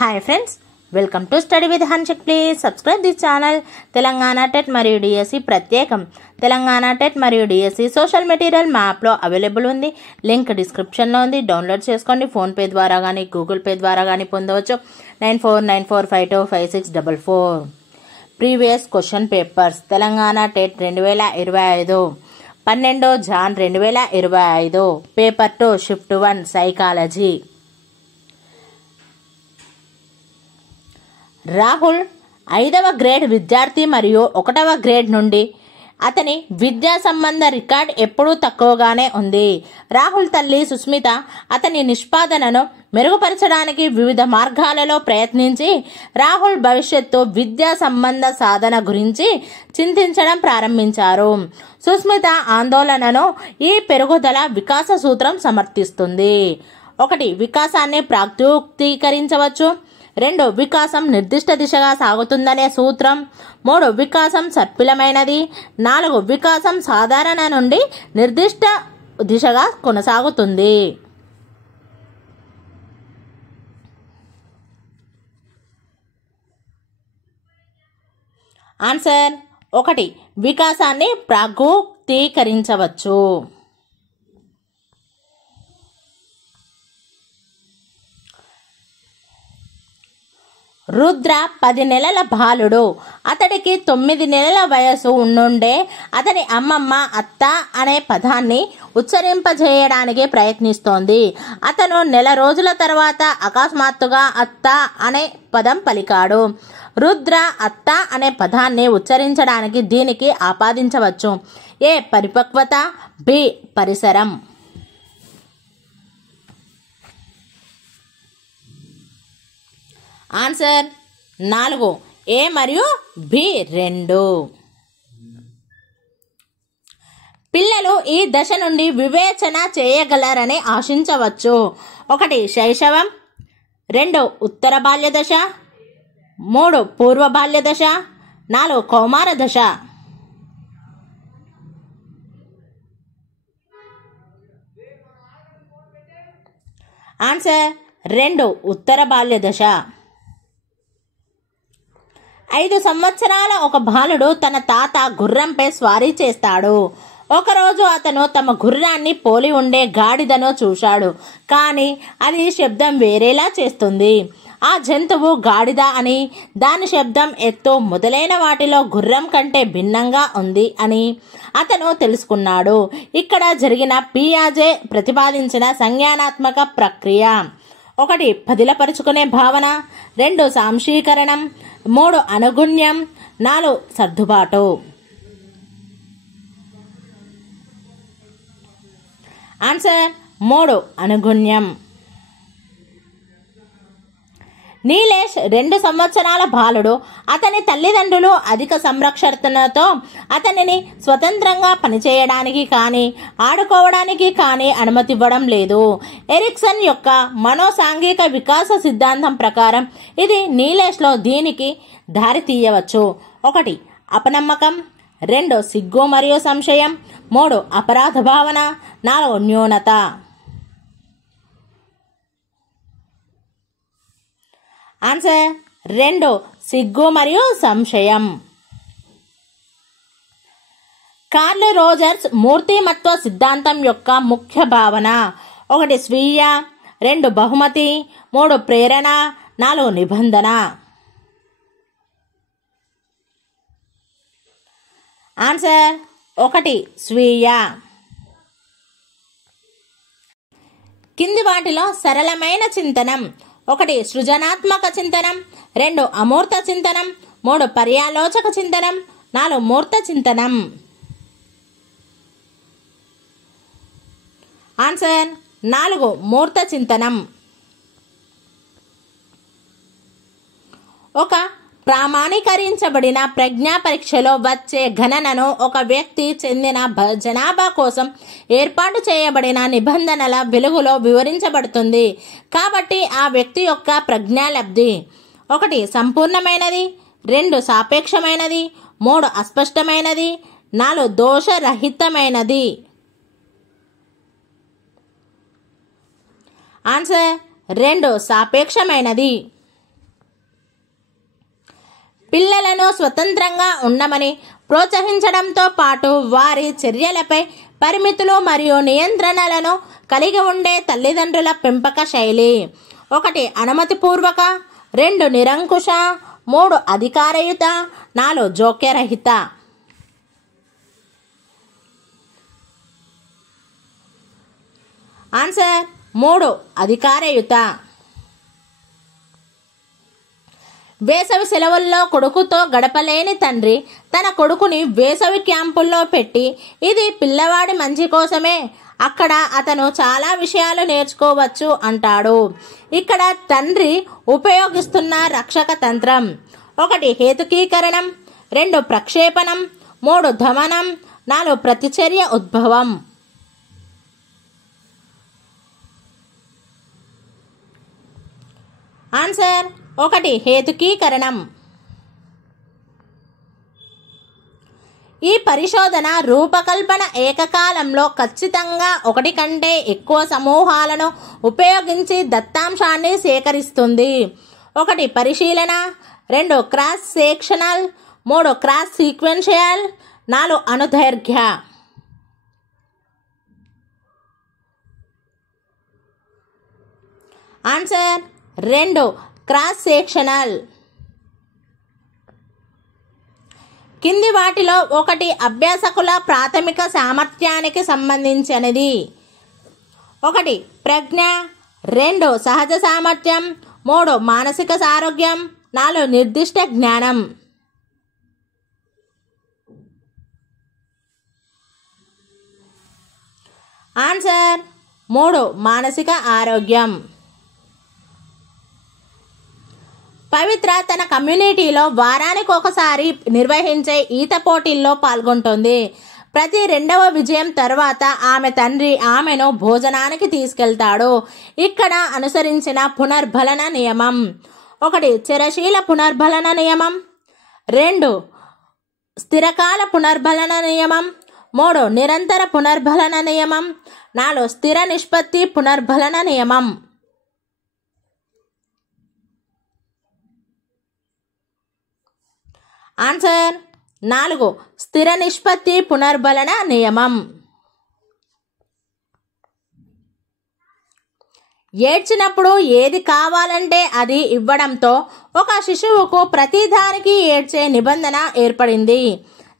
Hi friends, welcome to study with Hanshik. Please subscribe this channel. Telangana TET మరియు DSC ప్రత్యేకం. Telangana TET మరియు DSC social material మ్యాప్లో available ఉంది. Link డిస్క్రిప్షన్లో ఉంది. డౌన్లోడ్ చేసుకోండి. ఫోన్పే ద్వారా కానీ గూగుల్ పే ద్వారా కానీ పొందవచ్చు. 9494525644. Previous question papers. Telangana TET 2025 12 జాన్ 2025. Paper 2 shift 1 psychology. రాహుల్ 5వ గ్రేడ్ విద్యార్థి మరియు 1వ గ్రేడ్ నుండి అతని విద్యా సంబంధ రికార్డ్ ఎప్పుడూ తక్కువగానే ఉంది. రాహుల్ తల్లి సుస్మిత అతని నిష్పాదనను మెరుగుపరచడానికి వివిధ మార్గాలలో ప్రయత్నించి రాహుల్ భవిష్యత్తు విద్యా సంబంధ సాధన గురించి చింతించడం ప్రారంభించారు. సుస్మిత ఆందోళనను ఈ పెరుగుదల వికాస సూత్రం సమర్థిస్తుంది. 1. వికాసాన్ని ప్రాగ్తీకరించవచ్చు. 2. వికాసం నిర్దిష్ట దిశగా సాగుతుందనే సూత్రం. 3. వికాసం సర్పిలమైనది. 4. వికాసం సాధారణ నుండి నిర్దిష్ట దిశగా కొనసాగుతుంది. ఆన్సర్ 1. వికాసాన్ని ప్రాగ్తీకరించవచ్చు. రుద్ర 10 నెలల బాలుడు. అతడికి 9 నెలల వయసు ఉండుండే అతని అమ్మమ్మ అత్త అనే పదాన్ని ఉచ్చరింపజేయడానికి ప్రయత్నిస్తోంది. అతను నెల రోజుల తర్వాత అకస్మాత్తుగా అత్త అనే పదం పలికాడు. రుద్ర అత్త అనే పదాన్ని ఉచ్చరించడానికి దీనికి ఆపాదించవచ్చు. ఏ. పరిపక్వత. బి. పరిసరం. ఆన్సర్ 4. ఏ మరియు బి 2. పిల్లలు ఈ దశ నుండి వివేచన చేయగలరని ఆశించవచ్చు. 1. శైశవం. 2. ఉత్తర బాల్య దశ. 3. పూర్వ బాల్య దశ. 4. కౌమార దశ. ఆన్సర్ 2. ఉత్తర బాల్య దశ. 5 సంవత్సరాల ఒక బాలుడు తన తాత గుర్రంపై స్వారీ చేస్తాడు. ఒకరోజు అతను తమ గుర్రాన్ని పోలి ఉండే గాడిదను చూశాడు. కానీ అది శబ్దం వేరేలా చేస్తుంది. ఆ జంతువు గాడిద అని, దాని శబ్దం, ఎత్తు మొదలైన వాటిలో గుర్రం కంటే భిన్నంగా ఉంది అని అతను తెలుసుకున్నాడు. ఇక్కడ జరిగిన పియాజే ప్రతిపాదించిన సంజ్ఞానాత్మక ప్రక్రియ. 1. పదిలపరుచుకునే భావన. 2. సాంశీకరణం. 3. అనుగుణ్యం. 4. సర్దుబాటు. ఆన్సర్ 3. అనుగుణ్యం. నీలేష్ 2 సంవత్సరాల బాలుడు. అతని తల్లిదండ్రులు అధిక సంరక్షణతో అతనిని స్వతంత్రంగా పనిచేయడానికి కానీ ఆడుకోవడానికి కానీ అనుమతివ్వడం లేదు. ఎరిక్సన్ యొక్క మనోసాంఘిక వికాస సిద్ధాంతం ప్రకారం ఇది నీలేష్లో దీనికి దారి తీయవచ్చు. 1. అపనమ్మకం. 2. సిగ్గు మరియు సంశయం. 3. అపరాధ భావన. 4. న్యూనత. ఆన్సర్ 2. సిగ్గు మరియు సంశయం. కార్ల్ రోజర్స్ మూర్తిమత్వ సిద్ధాంతం యొక్క ముఖ్య భావన. 1. స్వీయ. 2. బహుమతి. 3. ప్రేరణ. 4. నిబంధన. ఆన్సర్ 1. స్వీయ. కింది వాటిలో సరళమైన చింతనం. 1. సృజనాత్మక చింతనం. 2. అమూర్త చింతనం. 3. పర్యాలోచక చింతనం. 4. మూర్త చింతనం. ఆన్సర్ 4. మూర్త చింతనం. ఒక ప్రామాణీకరించబడిన ప్రజ్ఞా పరీక్షలో వచ్చే గణనను ఒక వ్యక్తి చెందిన జనాభా కోసం ఏర్పాటు చేయబడిన నిబంధనల వెలుగులో వివరించబడుతుంది. కాబట్టి ఆ వ్యక్తి యొక్క ప్రజ్ఞాలబ్ధి 1. సంపూర్ణమైనది. 2. సాపేక్షమైనది. 3. అస్పష్టమైనది. 4. దోషరహితమైనది. ఆన్సర్ 2 సాపేక్షమైనది. పిల్లలను స్వతంత్రంగా ఉండమని ప్రోత్సహించడంతో పాటు వారి చర్యలపై పరిమితులు మరియు నియంత్రణలను కలిగి ఉండే తల్లిదండ్రుల పెంపక శైలి. 1 అనుమతిపూర్వక, 2 నిరంకుశ, 3 అధికారయుత, 4 జోక్యరహిత. ఆన్సర్ 3 అధికారయుత. వేసవి సెలవుల్లో కొడుకుతో గడపలేని తండ్రి తన కొడుకుని వేసవి క్యాంపుల్లో పెట్టి ఇది పిల్లవాడి మంచి కోసమే, అక్కడ అతను చాలా విషయాలు నేర్చుకోవచ్చు అంటాడు. ఇక్కడ తండ్రి ఉపయోగిస్తున్న రక్షక తంత్రం 1 హేతుకీకరణం, 2 ప్రక్షేపణం, 3 దమనం, 4 ప్రతిచర్య ఉద్భవం. ఆన్సర్ 1 హేతుకీకరణం. ఈ పరిశోధన రూపకల్పన ఏకకాలంలో ఖచ్చితంగా 1 కంటే ఎక్కువ సమూహాలను ఉపయోగించి దత్తాంశాన్ని సేకరిస్తుంది. 1 పరిశీలన, 2 క్రాస్ సెక్షనల్, 3 క్రాస్ సీక్వెన్షియల్, 4 అనుదైర్ఘ్య. Answer 2 cross sectional. కింది వాటిలో 1 అభ్యాసకుల ప్రాథమిక సామర్థ్యానికి సంబంధించినది. 1 ప్రజ్ఞ, 2 సహజ సామర్థ్యం, 3 మానసిక ఆరోగ్యం, 4 నిర్దిష్ట జ్ఞానం. ఆన్సర్ 3 మానసిక ఆరోగ్యం. పవిత్ర తన కమ్యూనిటీలో వారానికి ఒకసారి నిర్వహించే ఈత పోటీల్లో పాల్గొంటుంది. ప్రతి 2వ విజయం తర్వాత ఆమె తండ్రి ఆమెను భోజనానికి తీసుకెళ్తాడు. ఇక్కడ అనుసరించిన పునర్బలన నియమం: 1 చరశీల పునర్బలన నియమం, 2 స్థిరకాల పునర్బలన నియమం, 3 నిరంతర పునర్బలన నియమం, 4 స్థిర నిష్పత్తి పునర్బలన నియమం. ఆన్సర్ 4 స్థిర నిష్పత్తి పునర్బలన నియమం. ఏడ్చినప్పుడు ఏది కావాలంటే అది ఇవ్వడంతో ఒక శిశువుకు ప్రతిదానికి ఏడ్చే నిబంధన ఏర్పడింది.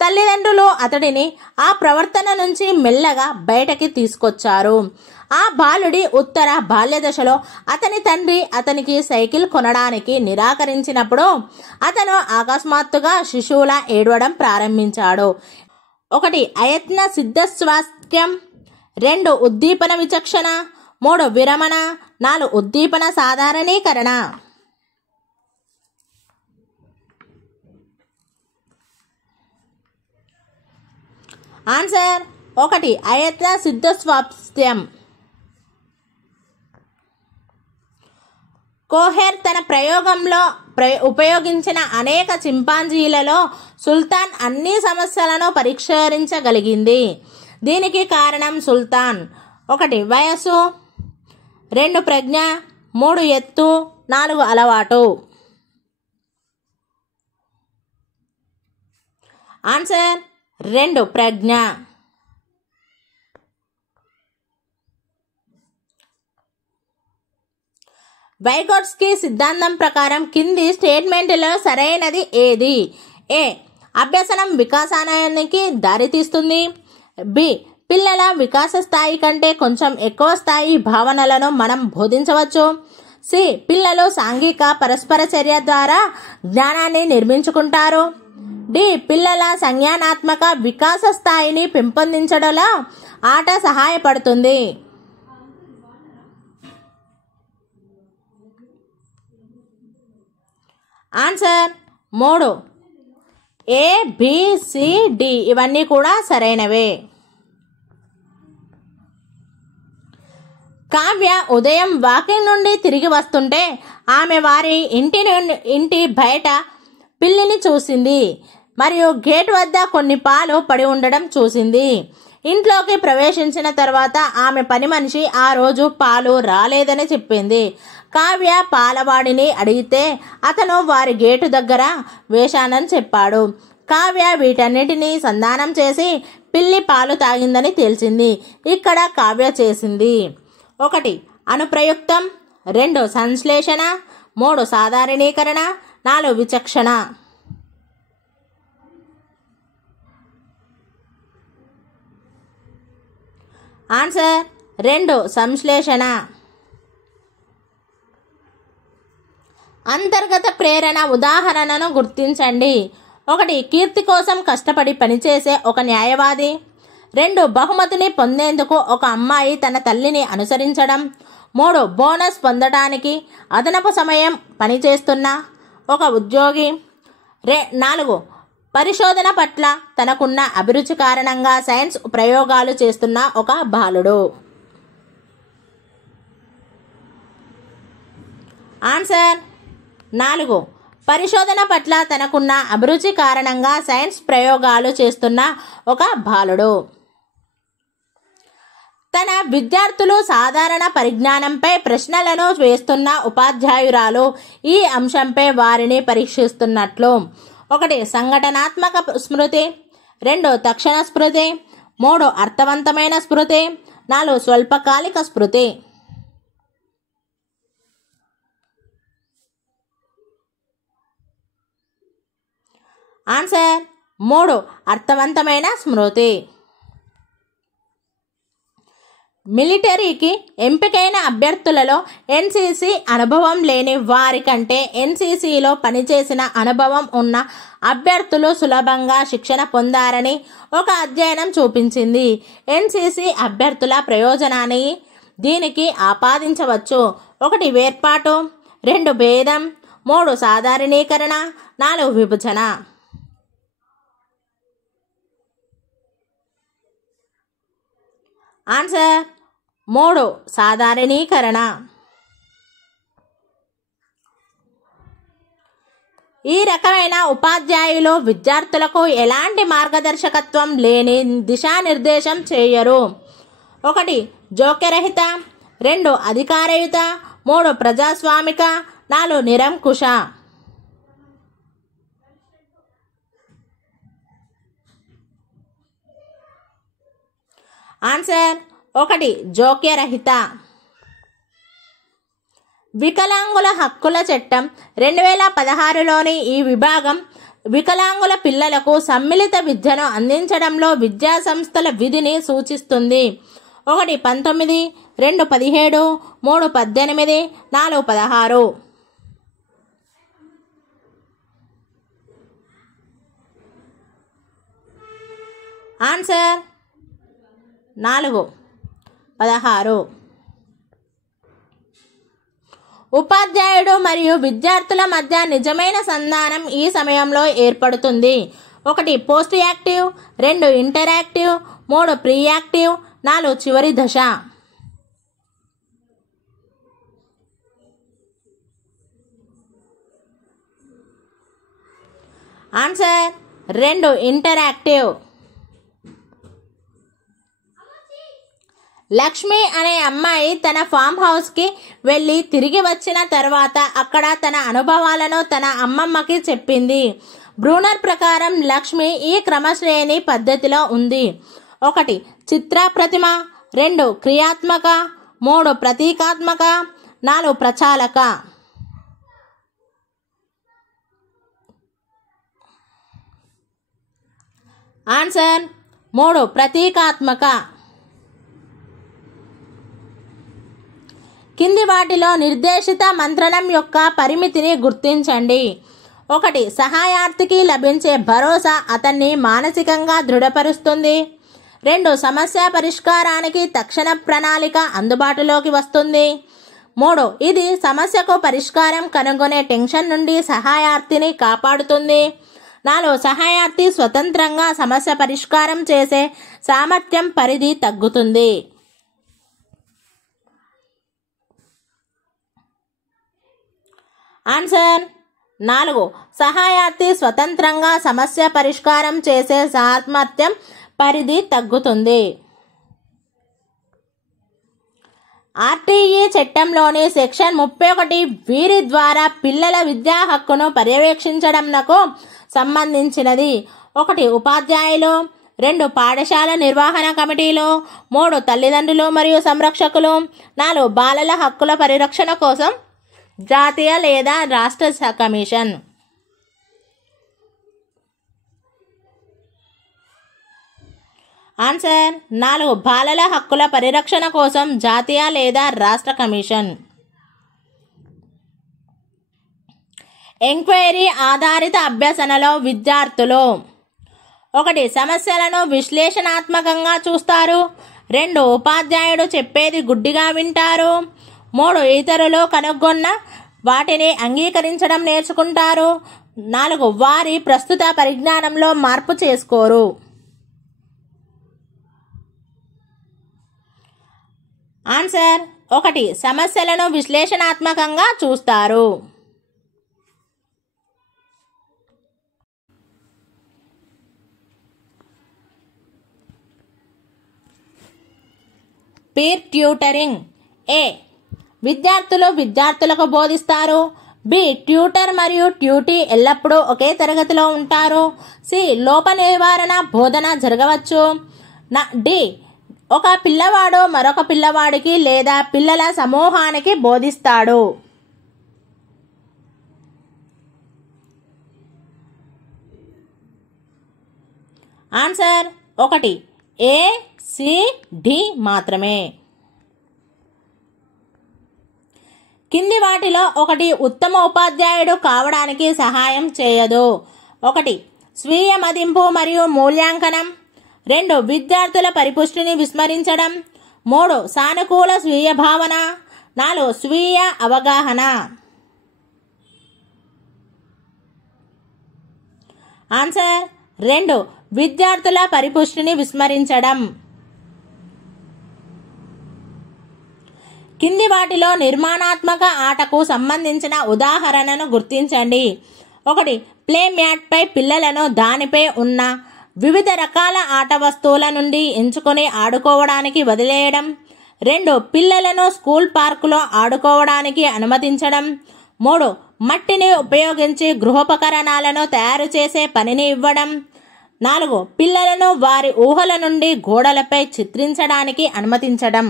తల్లిదండ్రులు అతడిని ఆ ప్రవర్తన నుంచి మెల్లగా బయటకి తీసుకొచ్చారు. ఆ బాలుడి ఉత్తర బాల్యదశలో అతని తండ్రి అతనికి సైకిల్ కొనడానికి నిరాకరించినప్పుడు అతను అకస్మాత్తుగా శిశువులా ఏడవడం ప్రారంభించాడు. 1 అయత్న సిద్ధస్వాస్థ్యం, 2 ఉద్దీపన విచక్షణ, 3 విరమణ, 4 ఉద్దీపన సాధారణీకరణ. ఆన్సర్ 1 అయత్న సిద్ధస్వాస్థ్యం. కోహెర్ తన ప్రయోగంలో ఉపయోగించిన అనేక చింపాంజీలలో సుల్తాన్ అన్ని సమస్యలను పరిష్కరించగలిగింది. దీనికి కారణం సుల్తాన్: 1 వయస్సు, 2 ప్రజ్ఞ, 3 ఎత్తు, 4 అలవాటు. ఆన్సర్ 2 ప్రజ్ఞ. వైగోట్స్కీ సిద్ధాంతం ప్రకారం కింది స్టేట్మెంట్లో సరైనది ఏది? ఏ అభ్యసనం వికాసానికి దారితీస్తుంది, బి పిల్లల వికాస స్థాయి కంటే కొంచెం ఎక్కువ స్థాయి భావనలను మనం బోధించవచ్చు, సి పిల్లలు సాంఘిక పరస్పర చర్య ద్వారా జ్ఞానాన్ని నిర్మించుకుంటారు, డి పిల్లల సంజ్ఞానాత్మక వికాస స్థాయిని పెంపొందించడంలో ఆట సహాయపడుతుంది. ఆన్సర్ 3 ఏ, బి, సి, డి ఇవన్నీ కూడా సరైనవే. కావ్య ఉదయం వాకింగ్ నుండి తిరిగి వస్తుంటే ఆమె వారి ఇంటి బయట పిల్లిని చూసింది మరియు గేట్ వద్ద కొన్ని పాలు పడి ఉండడం చూసింది. ఇంట్లోకి ప్రవేశించిన తర్వాత ఆమె పని మనిషి ఆ రోజు పాలు రాలేదని చెప్పింది. కావ్య పాలవాడిని అడిగితే అతను వారి గేటు దగ్గర వేశానని చెప్పాడు. కావ్య వీటన్నిటినీ సంధానం చేసి పిల్లి పాలు తాగిందని తేల్చింది. ఇక్కడ కావ్య చేసింది: 1 అనుప్రయుక్తం, 2 సంశ్లేషణ, 3 సాధారణీకరణ, 4 విచక్షణ. ఆన్సర్ 2 సంశ్లేషణ. అంతర్గత ప్రేరణ ఉదాహరణను గుర్తించండి. 1 కీర్తి కోసం కష్టపడి పనిచేసే ఒక న్యాయవాది. 2 బహుమతిని పొందేందుకు ఒక అమ్మాయి తన తల్లిని అనుసరించడం. 3 బోనస్ పొందడానికి అదనపు సమయం పనిచేస్తున్న ఒక ఉద్యోగి. 4 పరిశోధన పట్ల తనకున్న అభిరుచి కారణంగా సైన్స్ ప్రయోగాలు చేస్తున్న ఒక బాలుడు. ఆన్సర్ 4 పరిశోధన పట్ల తనకున్న అభిరుచి కారణంగా సైన్స్ ప్రయోగాలు చేస్తున్న ఒక బాలుడు. తన విద్యార్థులు సాధారణ పరిజ్ఞానంపై ప్రశ్నలను వేస్తున్న ఉపాధ్యాయురాలు ఈ అంశంపై వారిని పరీక్షిస్తున్నట్లు: 1 సంఘటనాత్మక స్మృతి, 2 తక్షణ స్మృతి, 3 అర్థవంతమైన స్మృతి, 4 స్వల్పకాలిక స్మృతి. ఆన్సర్ 3 అర్థవంతమైన స్మృతి. మిలిటరీకి ఎంపికైన అభ్యర్థులలో ఎన్సీసీ అనుభవం లేని వారి కంటే ఎన్సీసీలో పనిచేసిన అనుభవం ఉన్న అభ్యర్థులు సులభంగా శిక్షణ పొందారని ఒక అధ్యయనం చూపించింది. ఎన్సీసీ అభ్యర్థుల ప్రయోజనాన్ని దీనికి ఆపాదించవచ్చు: 1 వేర్పాటు, 2 భేదం, 3 సాధారణీకరణ, 4 విభజన. ఆన్సర్ 3 సాధారణీకరణ. ఈ రకమైన ఉపాధ్యాయులు విద్యార్థులకు ఎలాంటి మార్గదర్శకత్వం లేని దిశానిర్దేశం చేయరు. 1 జోక్యరహిత, 2 అధికారయుత, 3 ప్రజాస్వామిక, 4 నిరంకుశ. ఆన్సర్ 1 జోక్యరహిత. వికలాంగుల హక్కుల చట్టం 2016లోని ఈ విభాగం వికలాంగుల పిల్లలకు సమ్మిళిత విద్యను అందించడంలో విద్యా సంస్థల విధిని సూచిస్తుంది. 1 19, 2 17, 3 18, 4 16. ఆన్సర్ 4 16. ఉపాధ్యాయుడు మరియు విద్యార్థుల మధ్య నిజమైన సంధానం ఈ సమయంలో ఏర్పడుతుంది. 1 post active, 2 interactive, 3 pre active, 4 చివరి దశ. Answer 2 interactive. లక్ష్మి అనే అమ్మాయి తన ఫామ్ హౌస్కి వెళ్ళి తిరిగి వచ్చిన తర్వాత అక్కడ తన అనుభవాలను తన అమ్మమ్మకి చెప్పింది. బ్రూనర్ ప్రకారం లక్ష్మి ఈ క్రమశ్రేణి పద్ధతిలో ఉంది: 1 చిత్ర ప్రతిమ, 2 క్రియాత్మక, 3 ప్రతీకాత్మక, 4 ప్రచాలక. ఆన్సర్ 3 ప్రతీకాత్మక. కింది వాటిలో నిర్దేశిత మంత్రణం యొక్క పరిమితిని గుర్తించండి. 1 సహాయార్థికి లభించే భరోసా అతన్ని మానసికంగా దృఢపరుస్తుంది. 2 సమస్య పరిష్కారానికి తక్షణ ప్రణాళిక అందుబాటులోకి వస్తుంది. 3 ఇది సమస్యకు పరిష్కారం కనుగొనే టెన్షన్ నుండి సహాయార్థిని కాపాడుతుంది. 4 సహాయార్థి స్వతంత్రంగా సమస్య పరిష్కారం చేసే సామర్థ్యం పరిధి తగ్గుతుంది. ఆన్సర్ 4 సహాయార్థి స్వతంత్రంగా సమస్య పరిష్కారం చేసే సామర్థ్యం పరిధి తగ్గుతుంది. ఆర్టీఈ చట్టంలోని సెక్షన్ 31 వీరి ద్వారా పిల్లల విద్యా హక్కును పర్యవేక్షించడంకు సంబంధించినది. 1 ఉపాధ్యాయులు, 2 పాఠశాల నిర్వహణ కమిటీలు, 3 తల్లిదండ్రులు మరియు సంరక్షకులు, 4 బాలల హక్కుల పరిరక్షణ కోసం జాతీయ లేదా రాష్ట్ర కమిషన్. ఆన్సర్ 4 బాలల హక్కుల పరిరక్షణ కోసం జాతీయ లేదా రాష్ట్ర కమిషన్. ఎంక్వైరీ ఆధారిత అభ్యసనలో విద్యార్థులు 1 సమస్యలను విశ్లేషణాత్మకంగా చూస్తారు, 2 ఉపాధ్యాయుడు చెప్పేది గుడ్డిగా వింటారు, 3 ఇతరులు కనుగొన్న వాటిని అంగీకరించడం నేర్చుకుంటారు, 4 వారి ప్రస్తుత పరిజ్ఞానంలో మార్పు చేసుకోరు. ఆన్సర్ 1 సమస్యలను విశ్లేషణాత్మకంగా చూస్తారు. Peer tutoring. ఏ విద్యార్థులు విద్యార్థులకు బోధిస్తారు, బి ట్యూటర్ మరియు ట్యూటీ ఎల్లప్పుడూ ఒకే తరగతిలో ఉంటారు, సి లోప నివారణ బోధన జరగవచ్చు, డి ఒక పిల్లవాడు మరొక పిల్లవాడికి లేదా పిల్లల సమూహానికి బోధిస్తాడు. ఆన్సర్ 1 ఏ, సి, డి మాత్రమే. కింది వాటిలో 1 ఉత్తమ ఉపాధ్యాయుడు కావడానికి సహాయం చేయదు. 1 స్వీయ మదింపు మరియు మూల్యాంకనం, 2 విద్యార్థుల పరిపుష్టిని విస్మరించడం, 3 సానుకూల స్వీయ భావన, 4 స్వీయ అవగాహన. ఆన్సర్ 2 విద్యార్థుల పరిపుష్టిని విస్మరించడం. కింది వాటిలో నిర్మాణాత్మక ఆటకు సంబంధించిన ఉదాహరణను గుర్తించండి. 1 ప్లే మ్యాట్పై పిల్లలను దానిపై ఉన్న వివిధ రకాల ఆట వస్తువుల నుండి ఎంచుకొని ఆడుకోవడానికి వదిలేయడం, 2 పిల్లలను స్కూల్ పార్కులో ఆడుకోవడానికి అనుమతించడం, 3 మట్టిని ఉపయోగించి గృహోపకరణాలను తయారు చేసే పనిని ఇవ్వడం, 4 పిల్లలను వారి ఊహల నుండి గోడలపై చిత్రించడానికి అనుమతించడం.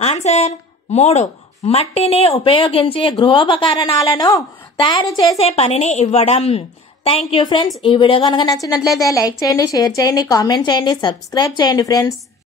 ఆన్సర్ 3 మట్టిని ఉపయోగించి గృహోపకరణాలను తయారు చేసే పనిని ఇవ్వడం. Thank you friends. ఈ వీడియో కనుక నచ్చినట్లయితే లైక్ చేయండి, షేర్ చేయండి, కామెంట్ చేయండి, సబ్స్క్రైబ్ చేయండి ఫ్రెండ్స్.